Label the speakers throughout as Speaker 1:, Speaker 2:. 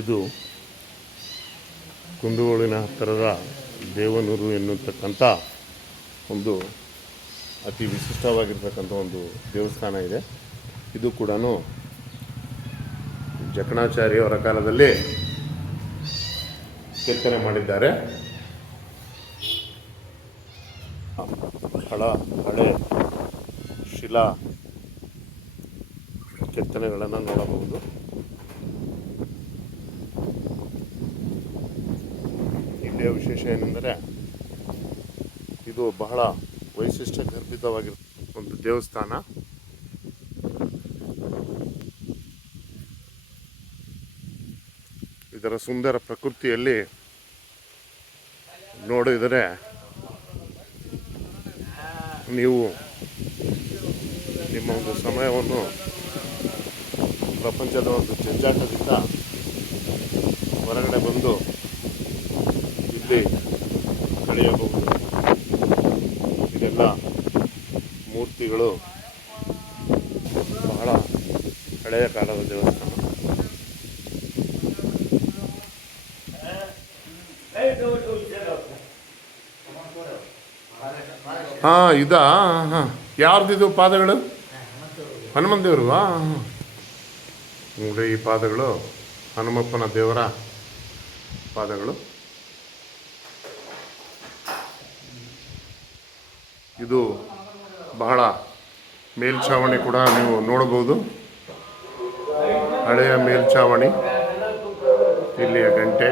Speaker 1: ಇದು ಕುಂದಗೋಳಿನ ಹತ್ತಿರದ ದೇವನೂರು ಎನ್ನುತಕ್ಕಂಥ ಒಂದು ಅತಿ ವಿಶಿಷ್ಟವಾಗಿರ್ತಕ್ಕಂಥ ಒಂದು ದೇವಸ್ಥಾನ ಇದೆ. ಇದು ಕೂಡ ಜಕಣಾಚಾರ್ಯವರ ಕಾಲದಲ್ಲಿ ಕೆತ್ತನೆ ಮಾಡಿದ್ದಾರೆ. ಹಳ ಹಳೆ ಶಿಲಾ ಕೆತ್ತನೆಗಳನ್ನು ನೋಡಬಹುದು. ಇಲ್ಲಿಯ ವಿಶೇಷ ಏನೆಂದರೆ ಇದು ಬಹಳ ವೈಶಿಷ್ಟ್ಯ ಗರ್ಭಿತವಾಗಿರುವ ಒಂದು ದೇವಸ್ಥಾನ. ಇದರ ಸುಂದರ ಪ್ರಕೃತಿಯಲ್ಲಿ ನೋಡಿದರೆ ನೀವು ನಿಮ್ಮ ಒಂದು ಸಮಯವನ್ನು ಪ್ರಪಂಚದ ಒಂದು ಜಂಜಾಟದಿಂದ ಹೊರಗಡೆ ಬಂದು ಇಲ್ಲಿ ಕಳೆಯಬಹುದು ಇದೆಲ್ಲ ಮೂರ್ತಿಗಳು ಬಹಳ ಹಳೆಯ ಕಾಲದ ದೇವಸ್ಥಾನ. ಹಾಂ, ಇದಾ? ಹಾಂ ಯಾರ್ದಿದು ಪಾದಗಳು? ಹನುಮನ್ ದೇವರು ಹಾಂ ಈ ಪಾದಗಳು ಹನುಮಪ್ಪನ ದೇವರ ಪಾದಗಳು. ಇದು ಬಹಳ ಮೇಲ್ಛಾವಣಿ ಕೂಡ ನೀವು ನೋಡಬಹುದು ಹಳೆಯ ಮೇಲ್ಛಾವಣಿ, ಇಲ್ಲಿಯ ಗಂಟೆ.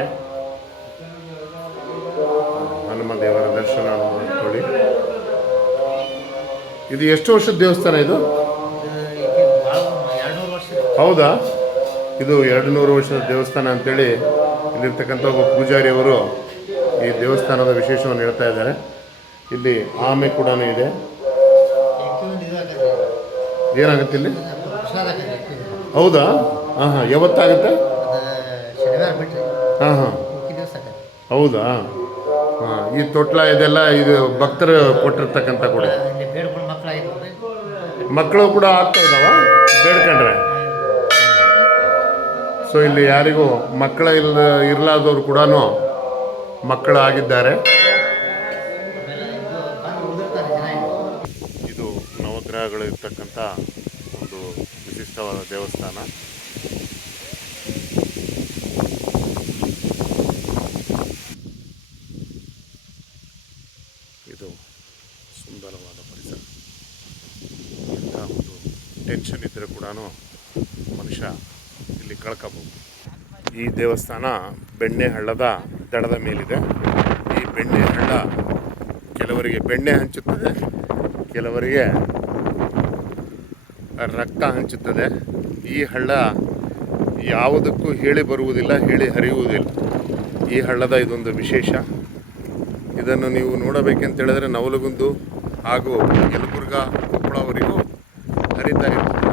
Speaker 1: ಹನುಮ ದೇವರ ದರ್ಶನ ಮಾಡ್ಕೊಳ್ಳಿ ಇದು ಎಷ್ಟು ವರ್ಷದ ದೇವಸ್ಥಾನ ಇದು? ಹೌದಾ? ಇದು ಎರಡು ನೂರು ವರ್ಷದ ದೇವಸ್ಥಾನ ಅಂತೇಳಿ ಇಲ್ಲಿರ್ತಕ್ಕಂಥ ಒಬ್ಬ ಪೂಜಾರಿಯವರು ಈ ದೇವಸ್ಥಾನದ ವಿಶೇಷವನ್ನು ಹೇಳ್ತಾ ಇದ್ದಾರೆ. ಇಲ್ಲಿ ಆಮೆ ಕೂಡ ಇದೆ. ಏನಾಗುತ್ತೆ ಇಲ್ಲಿ? ಹೌದಾ? ಹಾಂ ಹಾಂ, ಯಾವತ್ತಾಗುತ್ತೆ? ಹಾಂ ಹಾಂ. ಹೌದಾ? ಹಾಂ, ಈ ತೊಟ್ಲ ಇದೆಲ್ಲ ಇದು ಭಕ್ತರು ಕೊಟ್ಟಿರ್ತಕ್ಕಂಥ ಕೂಡ. ಮಕ್ಕಳು ಕೂಡ ಆಗ್ತಾ ಇದ್ದಾವ ಬೇಡ್ಕೊಂಡ್ರೆ. ಸೊ ಇಲ್ಲಿ ಯಾರಿಗೂ ಮಕ್ಕಳ ಇಲ್ಲ ಇರಲಾದವ್ರು ಕೂಡ ಮಕ್ಕಳಾಗಿದ್ದಾರೆ. ನವಗ್ರಹಗಳು ಇರ್ತಕ್ಕಂಥ ಒಂದು ವಿಶಿಷ್ಟವಾದ ದೇವಸ್ಥಾನ. ಇದು ಸುಂದರವಾದ ಪರಿಸರ. ಇಂಥ ಒಂದು ಟೆನ್ಷನ್ ಇದ್ದರೆ ಕೂಡ ಮನುಷ್ಯ ಇಲ್ಲಿ ಕಳ್ಕೋಬಹುದು ಈ ದೇವಸ್ಥಾನ ಬೆಣ್ಣೆ ಹಳ್ಳದ ದಡದ ಮೇಲಿದೆ. ಈ ಬೆಣ್ಣೆ ಹಳ್ಳ ಕೆಲವರಿಗೆ ಬೆಣ್ಣೆ ಹಂಚುತ್ತದೆ, ಕೆಲವರಿಗೆ ರಕ್ತ ಹಂಚುತ್ತದೆ. ಈ ಹಳ್ಳ ಯಾವುದಕ್ಕೂ ಹೇಳಿ ಬರುವುದಿಲ್ಲ, ಹೇಳಿ ಹರಿಯುವುದಿಲ್ಲ. ಈ ಹಳ್ಳದ ಇದೊಂದು ವಿಶೇಷ. ಇದನ್ನು ನೀವು ನೋಡಬೇಕಂತ ಹೇಳಿದ್ರೆ ನವಲಗುಂದು ಹಾಗೂ ಯಲಬುರ್ಗಾ ಕೊಪ್ಪಳವರೆಗೂ ಹರಿತಾ ಇರ್ತದೆ